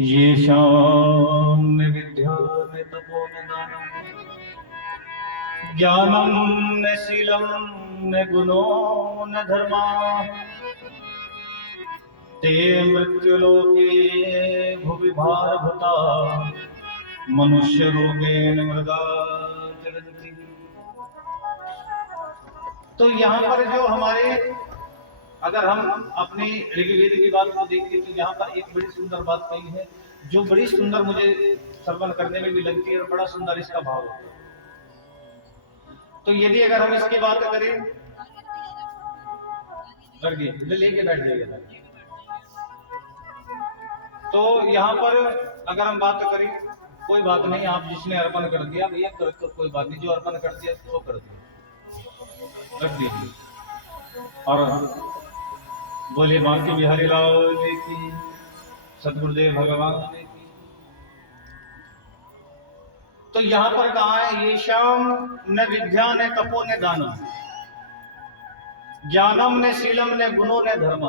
ये शाम न विद्या न तपो न दानम ज्ञानम न शीलम न गुणो न धर्मा ते मृत्युलोके भुवि भारभूता मनुष्य रूपेण मृगा चरन्ति। तो यहाँ पर जो हमारे, अगर हम अपने ऋग्वेद की बात को देखें तो यहाँ पर एक बड़ी सुंदर बात कही है, जो बड़ी सुंदर मुझे श्रवण करने में भी लगती है और बड़ा सुंदर इसका भाव है। तो यदि अगर हम इसकी बात करें, लेके बैठ जाइएगा। तो यहाँ पर अगर हम बात करें, कोई बात नहीं, आप जिसने अर्पण कर दिया भैया तो कोई बात नहीं, जो अर्पण कर दिया तो कर दिया, रख दीजिए। और बोले बांके बिहारी लाल की, सतगुरुदेव भगवान की। तो यहाँ पर कहा है ये शाम न विद्या न तपो न दानम ज्ञानम न शीलम न गुणो न धर्म।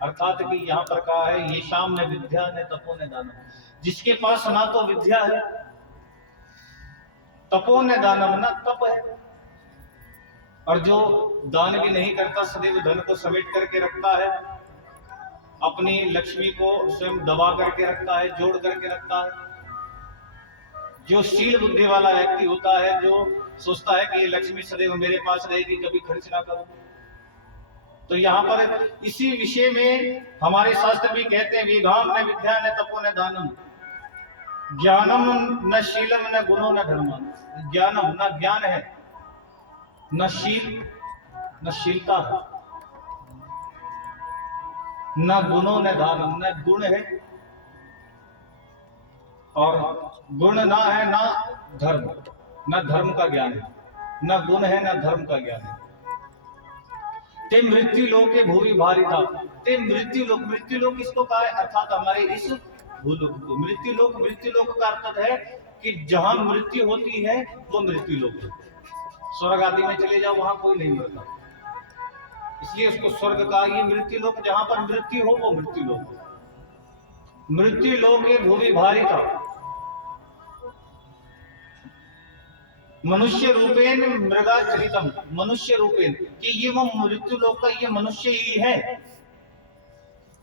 अर्थात कि यहाँ पर कहा है ये शाम न विद्या न तपो न दानम, जिसके पास ना तो विद्या है, तपो न दानम, ना तप है, और जो दान भी नहीं करता, सदैव धन को समेट करके रखता है, अपनी लक्ष्मी को स्वयं दबा करके रखता है, जोड़ करके रखता है। जो शील बुद्धि वाला व्यक्ति होता है, जो सोचता है कि ये लक्ष्मी सदैव मेरे पास रहेगी, कभी खर्च ना करो। तो यहाँ पर इसी विषय में हमारे शास्त्र भी कहते हैं विघाम न विद्या न तपो न दानम ज्ञानम न शीलम न गुणो न धर्म। ज्ञानम, न ज्ञान है, न शील, न शीलता है, न गुणों न दानम, न गुण है और गुण ना है, ना धर्म, न धर्म का ज्ञान है, न गुण है, न धर्म का ज्ञान है। ते मृत्यु लोक के भूमि भारी था। ते मृत्यु लोक, मृत्यु लोक किसको कहा है? अर्थात हमारे इस भूलोक को मृत्यु लोक। मृत्यु लोक का अर्थ है कि जहां मृत्यु होती है वो मृत्यु लोक है। स्वर्ग आदि में चले जाओ, वहां कोई नहीं मरता, इसलिए उसको स्वर्ग कहा। ये मृत्यु लोक, जहां पर मृत्यु हो वो मृत्यु लोक। मृत्यु लोक के भूमि भारी था, मनुष्य रूपेण मृगा चरितम। मनुष्य रूपेण, कि ये वो मृत्यु लोक का ये मनुष्य ही है।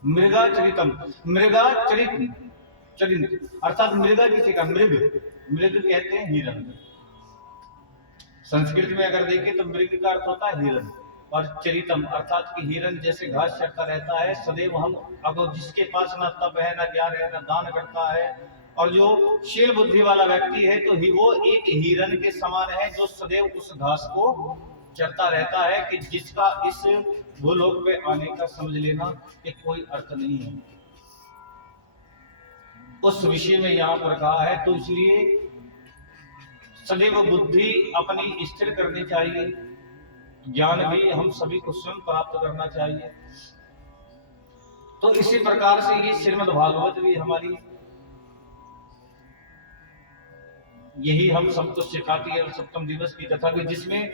मृगा चरितम, मृगा चरित, चरित अर्थात मृगा किसी का, मृग, मृग कहते हैं हिरण। संस्कृत में अगर देखें तो मृग का अर्थ होता है हिरण, और चरितम अर्थात कि हिरण जैसे घास चरता रहता है सदैव। हम अगर जिसके पास ना तप है, ना ज्ञान है, ना दान करता है, और जो शील बुद्धि वाला व्यक्ति है, तो ही वो एक हिरण के समान है जो सदैव उस घास को चरता रहता है, कि जिसका इस भूलोक पे आने का समझ लेना कि कोई अर्थ नहीं है। उस विषय में यहाँ पर कहा है। तो इसलिए सदैव बुद्धि अपनी स्थिर करनी चाहिए, ज्ञान भी हम सभी को स्वयं प्राप्त करना चाहिए। तो इसी प्रकार से ये श्रीमद् भागवत भी हमारी यही हम सबको सिखाती है। सप्तम दिवस की कथा भी, जिसमें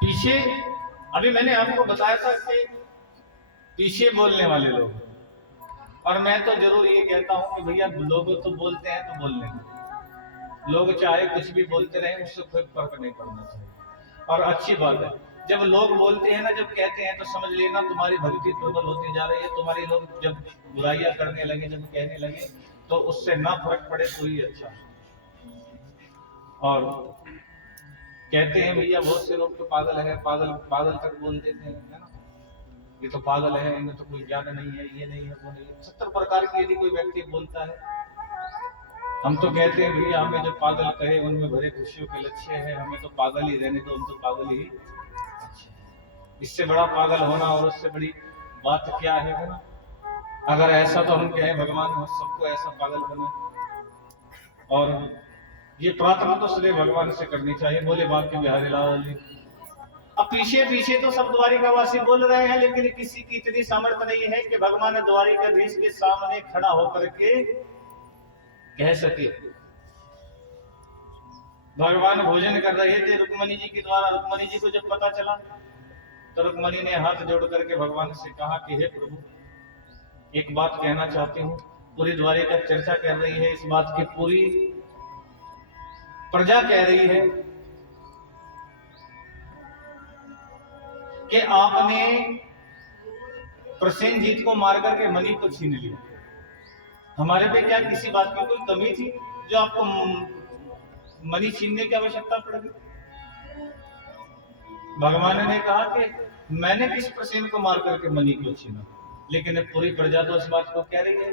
पीछे अभी मैंने आपको बताया था कि पीछे बोलने वाले लोग, और मैं तो जरूर ये कहता हूं कि भैया लोग तो बोलते हैं तो बोलने दो, लोग चाहे कुछ भी बोलते रहे, उससे कोई फर्क नहीं पड़ना चाहिए। और अच्छी बात है, जब लोग बोलते हैं ना, जब कहते हैं, तो समझ लेना तुम्हारी भक्ति प्रबल होती जा रही है। तुम्हारे लोग जब बुराइयां करने लगे, जब कहने लगे, तो उससे ना फर्क पड़े तो ही अच्छा। और कहते हैं भैया बहुत से लोग तो पागल है, पागल पागल तक बोल देते हैं, है ना, ये तो पागल है, इनमें तो कोई ज्ञान नहीं है, ये नहीं है, वो नहीं है। 70 प्रकार की यदि कोई व्यक्ति बोलता है, हम तो कहते हैं भैया हमें जो पागल कहे उनमें भरे खुशियों के लक्ष्य है, हमें तो पागल ही रहने दो, हम तो पागल ही अच्छे। इससे बड़ा पागल होना और उससे बड़ी बात क्या है ना। अगर ऐसा तो हम कहें भगवान सबको ऐसा पागल बने, और ये प्रार्थना तो सदैव भगवान से करनी चाहिए। बोले बांके बिहारी लाल। अब पीछे पीछे तो सब द्वारिकावासी बोल रहे हैं, लेकिन किसी की इतनी सामर्थ्य नहीं है कि भगवान द्वारिकाधीश के सामने खड़ा होकर के कह सके। भगवान भोजन कर रहे थे रुक्मणी जी के द्वारा। रुक्मणी जी को जब पता चला तो रुक्मणी ने हाथ जोड़ करके भगवान से कहा कि हे प्रभु, एक बात कहना चाहती हूँ, पूरी द्वारिका चर्चा कर रही है इस बात की, पूरी प्रजा कह रही है कि आपने प्रसेनजीत को मार करके मणि को छीन लिया। हमारे पे क्या किसी बात की कोई कमी थी जो आपको मणि छीनने की आवश्यकता पड़ेगी? भगवान ने कहा कि मैंने किस प्रसेन को मार करके मणि को छीना, लेकिन पूरी प्रजा तो इस बात को कह रही है,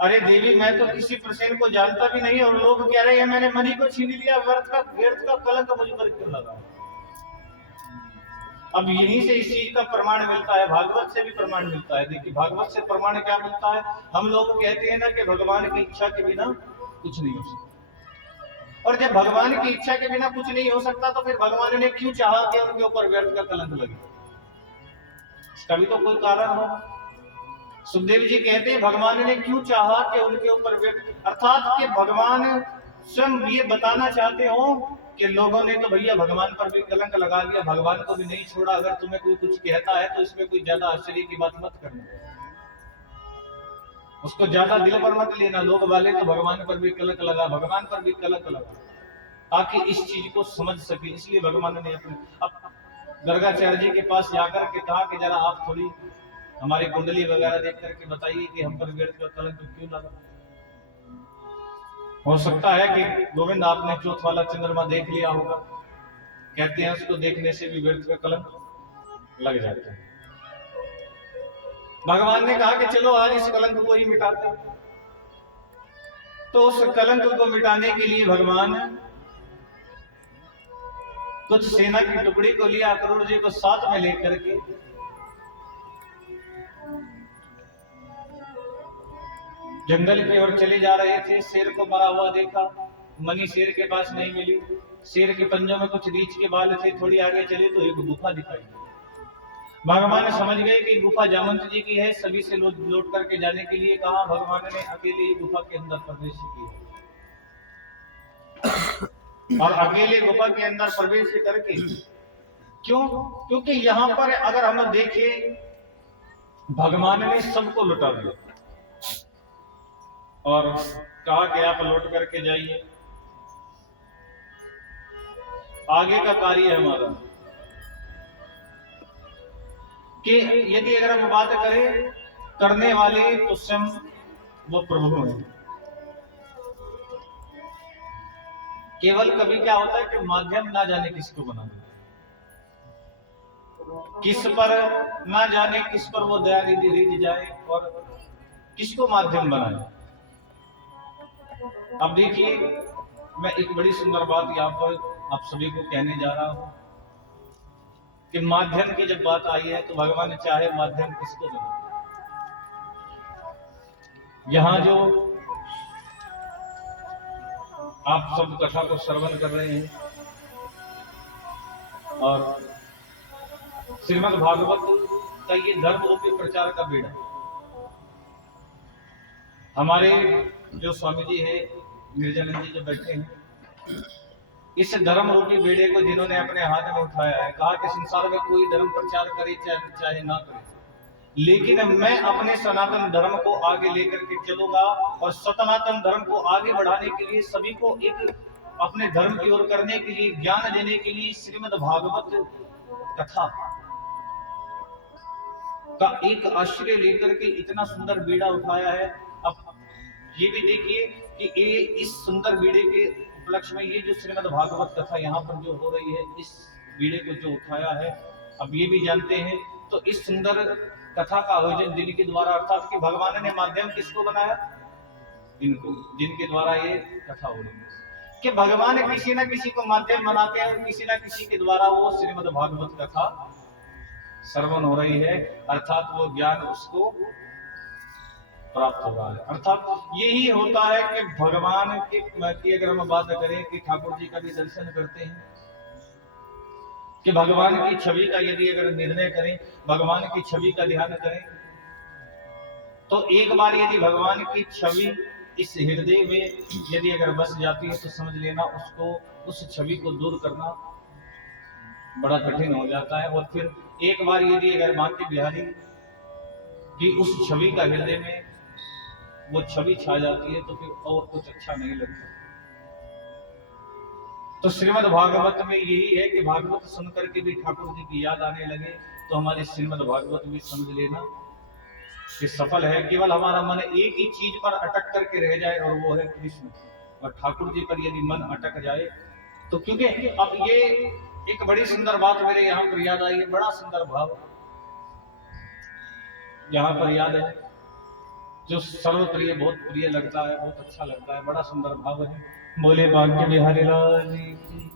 अरे देवी मैं तो किसी प्रसेन को जानता भी नहीं और लोग कह रहे हैं मैंने मणि को छीन लिया, व्यर्थ का कलंक मुझ पर क्यों लगा? अब यहीं से इस चीज का प्रमाण मिलता है, भागवत से भी प्रमाण मिलता है। देखिए भागवत से प्रमाण क्या मिलता है, हम लोग कहते हैं ना कि भगवान की इच्छा के बिना कुछ नहीं हो सकता, और जब भगवान की इच्छा के बिना कुछ नहीं हो सकता तो फिर भगवान ने क्यों चाहा कि उनके ऊपर व्यर्थ का कलंक लगे? इसका भी तो कोई कारण हो। सुखदेव जी कहते हैं भगवान ने क्यों चाहा कि उनके ऊपर व्यर्थ, अर्थात कि भगवान स्वयं ये बताना चाहते हो कि लोगों ने तो भैया भगवान पर भी कलंक लगा लिया, भगवान को भी नहीं छोड़ा, अगर तुम्हें कोई कुछ कहता है तो इसमें कोई ज्यादा आश्चर्य की बात मत करना, उसको ज्यादा दिल पर मत लेना। लोग वाले तो भगवान पर भी कलंक लगा, भगवान पर भी कलंक लगा, ताकि इस चीज को समझ सके। इसलिए भगवान ने अपने अब गर्गाचार्य जी के पास जाकर के कहा कि जरा आप थोड़ी हमारी कुंडली वगैरह देख करके बताइए कि हम पर व्यर्थ का कलंक क्यों लगा। हो सकता है कि गोविंद आपने चौथ वाला चंद्रमा देख लिया होगा, कहते हैं उसको देखने से भी व्यर्थ का कलंक लग जाता है। भगवान ने कहा कि चलो आज इस कलंक को ही मिटाते हैं। तो उस कलंक को मिटाने के लिए भगवान कुछ सेना की टुकड़ी को लिया, अक्रूर जी को साथ में लेकर के जंगल की ओर चले जा रहे थे। शेर को मरा हुआ देखा, मणि शेर के पास नहीं मिली, शेर के पंजों में कुछ रीछ के बाल थे। थोड़ी आगे चले तो एक गुफा दिखाई दी। भगवान समझ गए कि गुफा जामवंत जी की है, सभी से लौट करके जाने के लिए कहा। भगवान ने अकेले ही गुफा के अंदर प्रवेश किया और अकेले गुफा के अंदर प्रवेश करके, क्यों? क्योंकि यहां पर अगर हम देखें भगवान ने सबको लुटा दिया और कहा कि आप लौट करके जाइए, आगे का कार्य हमारा कि यदि अगर हम बात करें करने वाले तो स्वयं वो प्रभु हैं। केवल कभी क्या होता है कि माध्यम ना जाने किसको बना दे, किस पर ना जाने किस पर वो दया निधि रीझ जाए और किसको माध्यम बनाए। अब देखिए मैं एक बड़ी सुंदर बात यहाँ पर आप सभी को कहने जा रहा हूं कि माध्यम की जब बात आई है तो भगवान चाहे माध्यम किसको बना। यहां जो आप सब कथा को श्रवण कर रहे हैं और श्रीमद् भागवत का ये धर्म रूपी प्रचार का बेड़ा, हमारे जो स्वामी जी है निर्जनंद जी जो बैठे हैं, इस धर्म रूपी बेड़े को जिन्होंने अपने हाथ में उठाया है, कहा कि संसार में कोई धर्म प्रचार करे चाहे ना करे, लेकिन मैं अपने सनातन धर्म को आगे लेकर के चलूंगा और सनातन धर्म को आगे बढ़ाने के लिए, सभी को एक अपने धर्म की ओर करने के लिए, ज्ञान देने के लिए श्रीमद् भागवत कथा का एक आश्रय लेकर के इतना सुंदर बीड़ा उठाया है। अब ये भी देखिए कि ये इस सुंदर बीड़े के उपलक्ष्य में ये जो श्रीमद् भागवत कथा यहाँ पर जो हो रही है, इस बीड़े को जो उठाया है, अब ये भी जानते हैं तो इस सुंदर कथा का आयोजन जिनके द्वारा, अर्थात कि भगवान ने माध्यम किसको बनाया, इनको, जिनके द्वारा ये कथा हो रही है कि भगवान किसी न किसी को माध्यम बनाते हैं और किसी न किसी के द्वारा वो श्रीमद् भागवत कथा श्रवण हो रही है, अर्थात वो ज्ञान उसको प्राप्त हो रहा है। अर्थात यही होता है कि भगवान की अगर हम बात करें कि ठाकुर जी का भी दर्शन करते हैं कि भगवान की छवि का यदि अगर निर्णय करें, भगवान की छवि का ध्यान करें, तो एक बार यदि भगवान की छवि इस हृदय में यदि अगर बस जाती है तो समझ लेना उसको, उस छवि को दूर करना बड़ा कठिन हो जाता है। और फिर एक बार यदि अगर बांके बिहारी कि उस छवि का हृदय में वो छवि छा जाती है तो फिर और कुछ अच्छा नहीं लगता। तो श्रीमद् भागवत में यही है कि भागवत सुन करके भी ठाकुर जी की याद आने लगे तो हमारी श्रीमद् भागवत भी समझ लेना कि सफल है। केवल हमारा मन एक ही चीज पर अटक करके रह जाए और वो है कृष्ण, और ठाकुर जी पर यदि मन अटक जाए तो, क्योंकि अब ये एक बड़ी सुंदर बात मेरे यहाँ पर याद आई है, बड़ा सुंदर भाव यहाँ पर याद है जो सर्वप्रिय बहुत प्रिय लगता है, बहुत अच्छा लगता है, बड़ा सुंदर भाव है। बोले भाग्य बिहारी लाल की